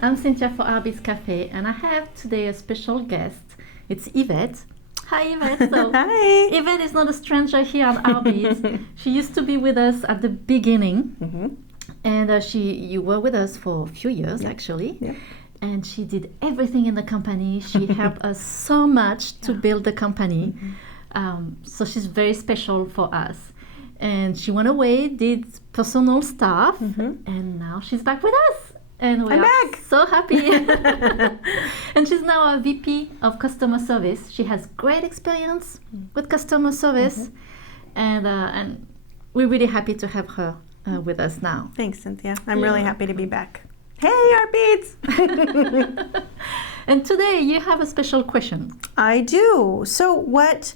I'm Cynthia for Artbeads Cafe, and I have today a special guest. It's Yvette. Hi, Yvette. So, Hi. Yvette is not a stranger here at Artbeads. She used to be with us at the beginning, and you were with us for a few years, actually. Yep. And she did everything in the company. She helped us so much to build the company. So she's very special for us. And she went away, did personal stuff, and now she's back with us. And we I'm are back. so happy. And she's now a VP of customer service. She has great experience with customer service, and we're really happy to have her with us now. Thanks, Cynthia. I'm really happy to be back. Hey, Artbeads! And today you have a special question. I do. So what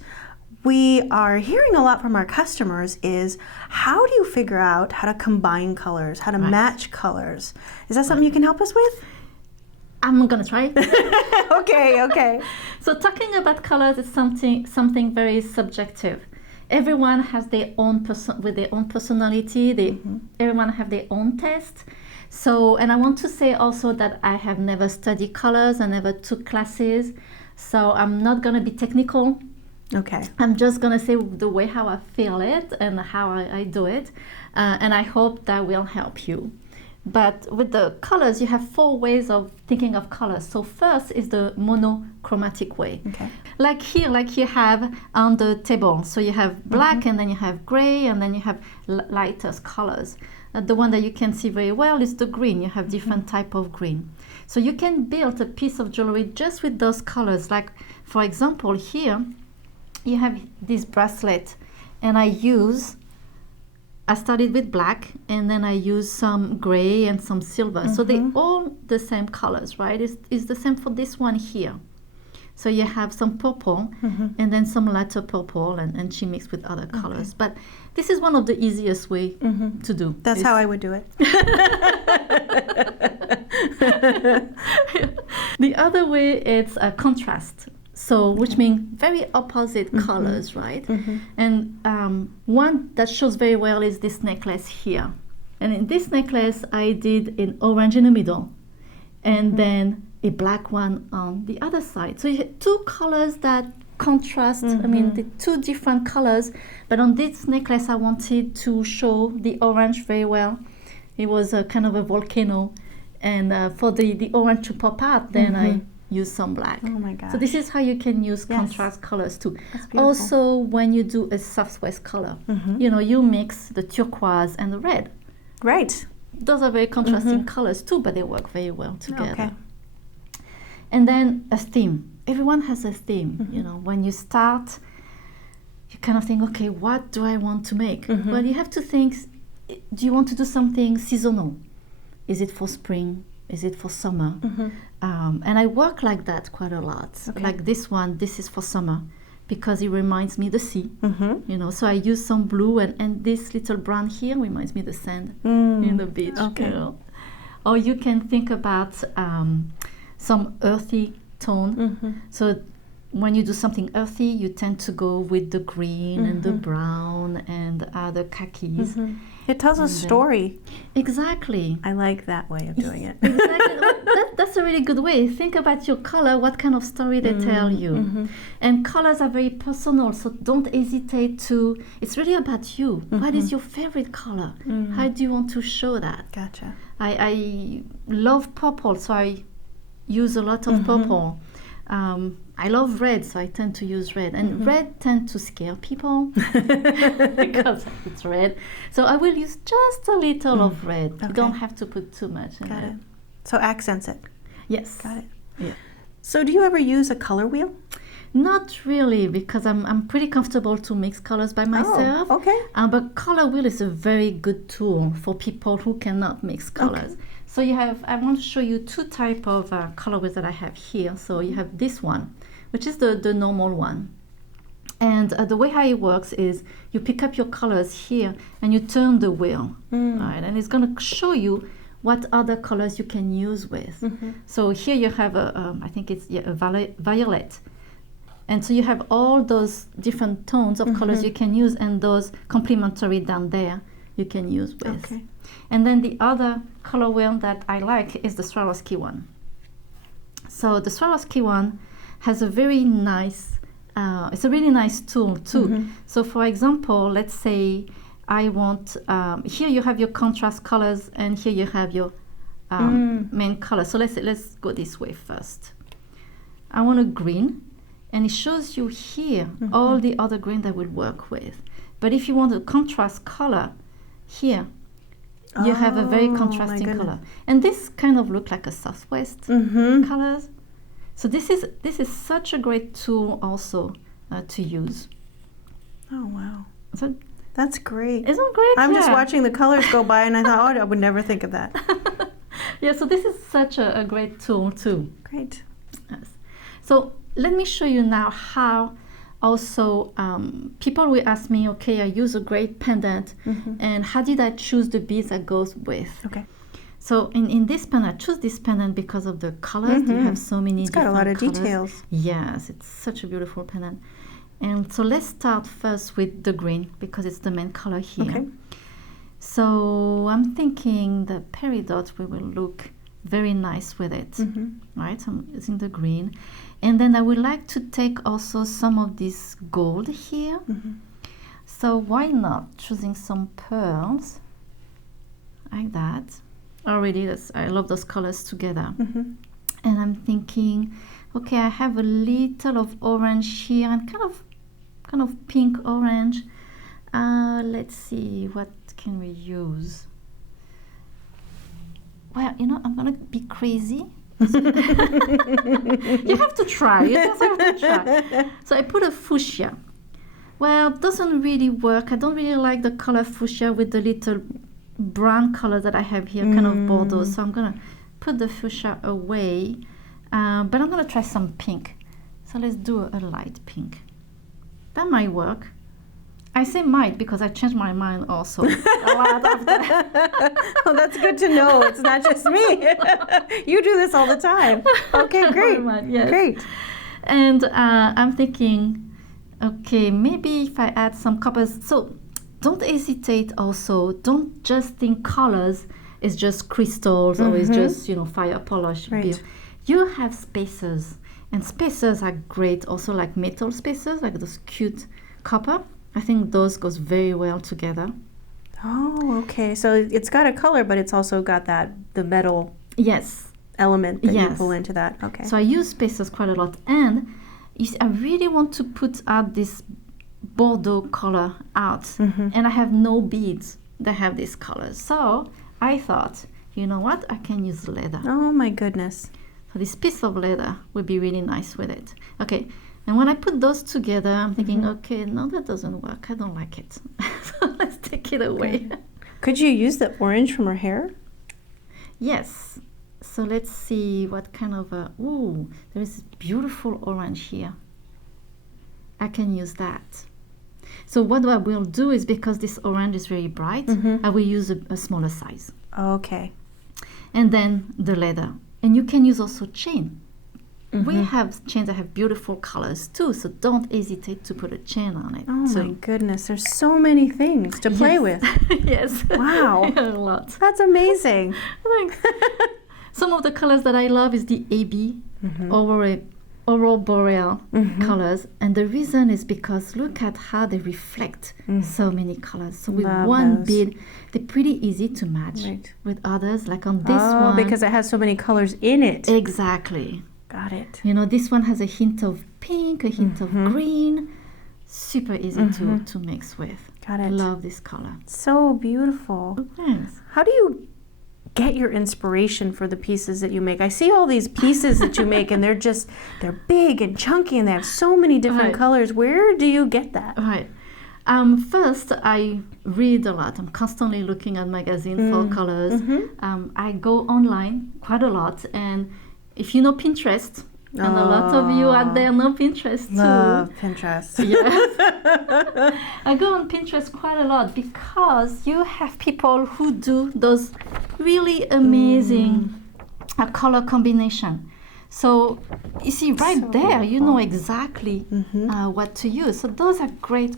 we are hearing a lot from our customers is, how do you figure out how to combine colors, how to match colors? Is that something you can help us with? I'm gonna try. Okay. So talking about colors is something very subjective. Everyone has their own with their own personality. Everyone have their own taste. So, and I want to say also that I have never studied colors. I never took classes. So I'm not gonna be technical. Okay. I'm just gonna say the way how I feel it and how I do it, and I hope that will help you. But with the colors, you have 4 ways of thinking of colors. So first is the monochromatic way. Okay. Like here, like you have on the table. So you have black, and then you have gray, and then you have lighter colors. The one that you can see very well is the green. You have different type of green. So you can build a piece of jewelry just with those colors. Like, for example, here, you have this bracelet, and I started with black, and then I use some gray and some silver. So they all the same colors, right? It's the same for this one here. So you have some purple, and then some lighter purple, and she mixed with other colors. But this is one of the easiest way to do. That's how I would do it. The other way is a contrast. So, which means very opposite colors, right? And one that shows very well is this necklace here. And in this necklace, I did an orange in the middle, and then a black one on the other side. So you have 2 colors that contrast. I mean, the 2 different colors. But on this necklace, I wanted to show the orange very well. It was a kind of a volcano, and for the orange to pop out, then I use some black. Oh my gosh. So this is how you can use contrast colors too. That's beautiful. Also, when you do a southwest color, you mix the turquoise and the red. Right. Those are very contrasting colors too, but they work very well together. Okay. And then a theme. Everyone has a theme. When you start, you kind of think, okay, what do I want to make? Well, you have to think, do you want to do something seasonal? Is it for spring? Is it for summer? And I work like that quite a lot. Okay. Like this one, this is for summer because it reminds me the sea. So I use some blue, and this little brown here reminds me the sand in the beach. Okay. Or you can think about some earthy tone. So when you do something earthy, you tend to go with the green and the brown and the khakis. It tells a story. Exactly. I like that way of doing it. Exactly. That's a really good way. Think about your color, what kind of story they tell you. And colors are very personal, so don't hesitate to, it's really about you. What is your favorite color? How do you want to show that? Gotcha. I love purple, so I use a lot of purple. I love red, so I tend to use red. And red tend to scare people because it's red. So I will use just a little of red. Okay. You don't have to put too much in Got it. it. So accents it. Yes. Got it. Yeah. So do you ever use a color wheel? Not really, because I'm pretty comfortable to mix colors by myself. Oh, okay. But color wheel is a very good tool for people who cannot mix colors. Okay. So I want to show you 2 type of colorways that I have here. So you have this one, which is the normal one. And the way how it works is you pick up your colors here and you turn the wheel, right? And it's going to show you what other colors you can use with. So here you have I think it's a violet. And so you have all those different tones of colors you can use, and those complementary down there you can use with. Okay. And then the other color wheel that I like is the Swarovski one. So the Swarovski one has a very nice, it's a really nice tool too. So for example, let's say I want, here you have your contrast colors and here you have your main color. So let's go this way first. I want a green, and it shows you here all the other green that would work with. But if you want a contrast color, here you have a very contrasting color. And this kind of look like a Southwest colors. So this is such a great tool also to use. Oh, wow. So that's great. Isn't it great? I'm just watching the colors go by and I thought, oh, I would never think of that. Yeah, so this is such a great tool too. Great. Yes. So let me show you now how also people will ask me, okay, I use a great pendant and how did I choose the beads that goes with? Okay. So in this pendant, I choose this pendant because of the colors. You have so many different colors. It's got a lot of details. Yes, it's such a beautiful pendant. And so let's start first with the green because it's the main color here. Okay. So I'm thinking the peridot will look very nice with it, right? So I'm using the green. And then I would like to take also some of this gold here. So why not choosing some pearls like that? Already, I love those colors together. And I'm thinking, okay, I have a little of orange here and kind of pink orange. Let's see, what can we use? Well, you know, I'm gonna be crazy. You have to try. You just have to try. So I put a fuchsia. Well, it doesn't really work. I don't really like the color fuchsia with the little brown color that I have here, kind of Bordeaux. So I'm gonna put the fuchsia away. But I'm gonna try some pink. So let's do a light pink. That might work. I say might because I changed my mind also a lot after. Well, that's good to know. It's not just me. You do this all the time. Okay, great. Yes. Great. And I'm thinking, okay, maybe if I add some coppers. So don't hesitate also. Don't just think colors is just crystals or it's just, you know, fire polish. Right. You have spacers. And spacers are great also, like metal spacers, like those cute copper. I think those goes very well together. Oh, okay. So it's got a color, but it's also got the metal element that you pull into that. Okay. So I use spacers quite a lot. And you see, I really want to put out this Bordeaux color out. And I have no beads that have these colors. So I thought, you know what? I can use leather. Oh, my goodness. So this piece of leather would be really nice with it. Okay. And when I put those together, I'm thinking, okay, no, that doesn't work. I don't like it. So let's take it away. Okay. Could you use the orange from her hair? Yes. So let's see what kind of ooh, there is this beautiful orange here. I can use that. So what I will do is, because this orange is very bright, I will use a smaller size. Okay. And then the leather. And you can use also chain. We have chains that have beautiful colors too, so don't hesitate to put a chain on it. Oh my goodness, there's so many things to play with. Yes. Wow. A lot. That's amazing. Thanks. Some of the colors that I love is the AB, Aurora Boreal colors. And the reason is because look at how they reflect so many colors. So with one bead, they're pretty easy to match with others, like on this one. Because it has so many colors in it. Exactly. Got it. You know, this one has a hint of pink, a hint of green. Super easy to mix with. Got it. Love this color. So beautiful. Oh, thanks. How do you get your inspiration for the pieces that you make? I see all these pieces that you make and they're big and chunky and they have so many different colors. Where do you get that? Right. First, I read a lot. I'm constantly looking at magazines for colors. I go online quite a lot, and if you know Pinterest, and a lot of you out there know Pinterest too. Love Pinterest. Yes. I go on Pinterest quite a lot because you have people who do those really amazing color combination. So you see right there, you know exactly what to use. So those are great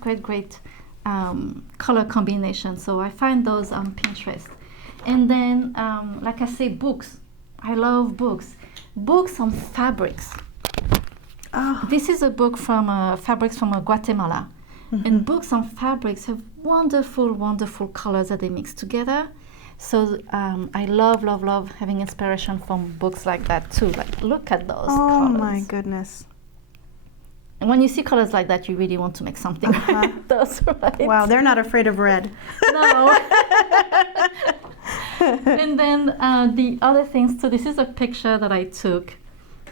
color combinations. So I find those on Pinterest. And then, like I say, books. I love books. Books on fabrics. Oh. This is a book from fabrics from Guatemala. And books on fabrics have wonderful, wonderful colors that they mix together. So I love, love, love having inspiration from books like that too. Like, look at those colors. Oh my goodness. And when you see colors like that, you really want to make something like those, right? Wow, they're not afraid of red. No. And then the other things too, this is a picture that I took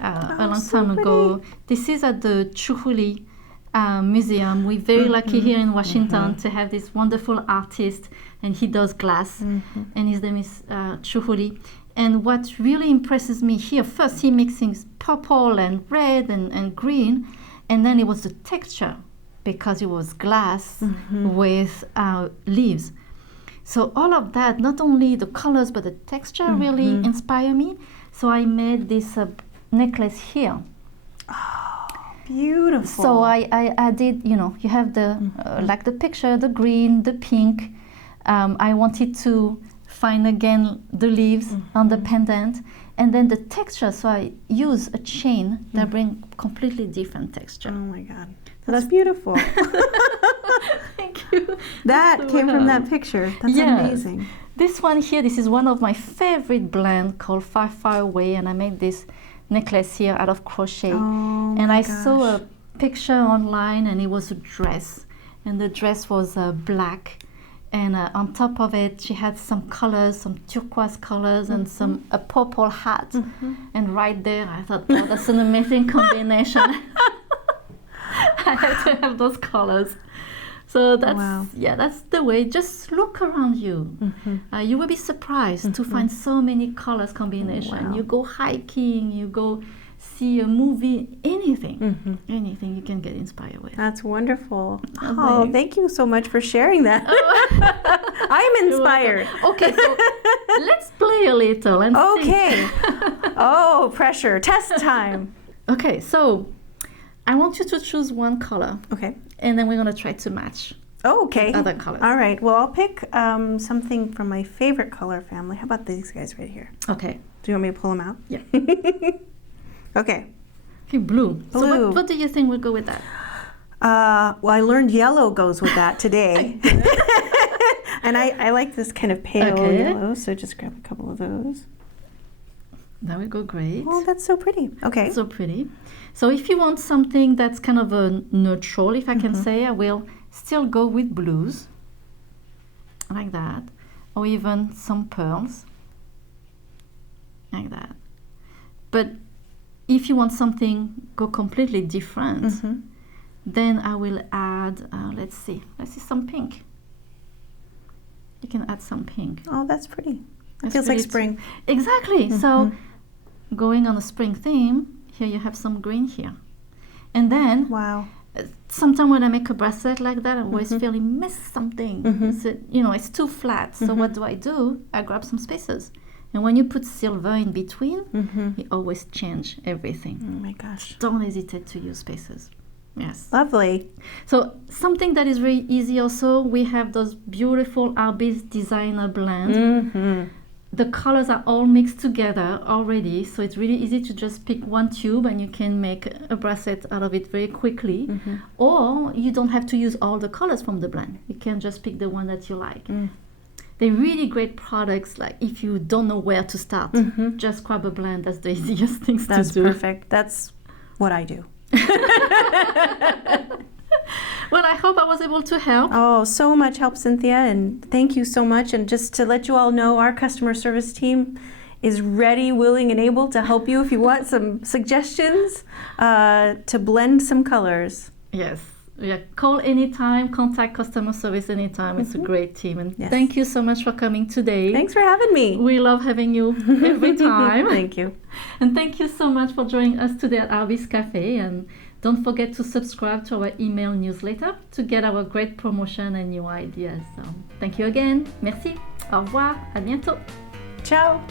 a long time ago. This is at the Chuhuli Museum. We're very lucky here in Washington to have this wonderful artist, and he does glass, and his name is Chuhuli. And what really impresses me here, first he mixing purple and red and green, and then it was the texture, because it was glass with leaves. So all of that, not only the colors, but the texture really inspire me. So I made this necklace here. Oh, beautiful. So I added, you have the, like the picture, the green, the pink. I wanted to find again the leaves on the pendant. And then the texture, so I use a chain that bring completely different texture. Oh my God. That's beautiful. Thank you. That came from that picture. That's amazing. This one here, this is one of my favorite blends called Far Far Away, and I made this necklace here out of crochet. Oh and my I gosh. saw a picture online, and it was a dress, and the dress was black, and on top of it she had some colors, some turquoise colors, and some a purple hat. And right there I thought, oh, that's an amazing combination. I have to have those colors. So that's that's the way. Just look around you. You will be surprised to find so many colors combination. Wow. You go hiking, you go see a movie, anything, anything you can get inspired with. That's wonderful. Oh, Oh, thank you so much for sharing that. I am inspired. Okay, so let's play a little and Okay. Oh, pressure. Test time. Okay, so I want you to choose one color. Okay. And then we're going to try to match Okay. other colors. All right. Well, I'll pick something from my favorite color family. How about these guys right here? Okay. Do you want me to pull them out? Yeah. Okay. Okay, blue. Blue. So what do you think will go with that? Well, I learned yellow goes with that today. And I like this kind of pale yellow, so just grab a couple of those. That would go great. Oh, that's so pretty. Okay. So pretty. So if you want something that's kind of a neutral, if I can say, I will still go with blues, like that, or even some pearls, like that. But if you want something go completely different, then I will add, let's see some pink. You can add some pink. Oh, that's pretty. It That's feels like pretty spring. Exactly. So going on a spring theme, here you have some green here. And then Wow. sometimes when I make a bracelet like that, I always feel it miss something. It's too flat. So what do? I grab some spaces. And when you put silver in between, it always change everything. Oh my gosh. Don't hesitate to use spaces. Yes. Lovely. So something that is very easy also, we have those beautiful Artbeads designer blends. The colors are all mixed together already, so it's really easy to just pick one tube and you can make a bracelet out of it very quickly. Or you don't have to use all the colors from the blend. You can just pick the one that you like. They're really great products. Like if you don't know where to start, just grab a blend. That's the easiest things That's to do. perfect. That's what I do. Well, I hope I was able to help. Oh, so much help, Cynthia, and thank you so much. And just to let you all know, our customer service team is ready, willing, and able to help you if you want some suggestions to blend some colors. Yes. Yeah, call anytime, contact customer service anytime. It's a great team. And thank you so much for coming today. Thanks for having me. We love having you every time. Thank you. And thank you so much for joining us today at Artbeads Cafe. And don't forget to subscribe to our email newsletter to get our great promotion and new ideas. So, thank you again. Merci. Au revoir. À bientôt. Ciao.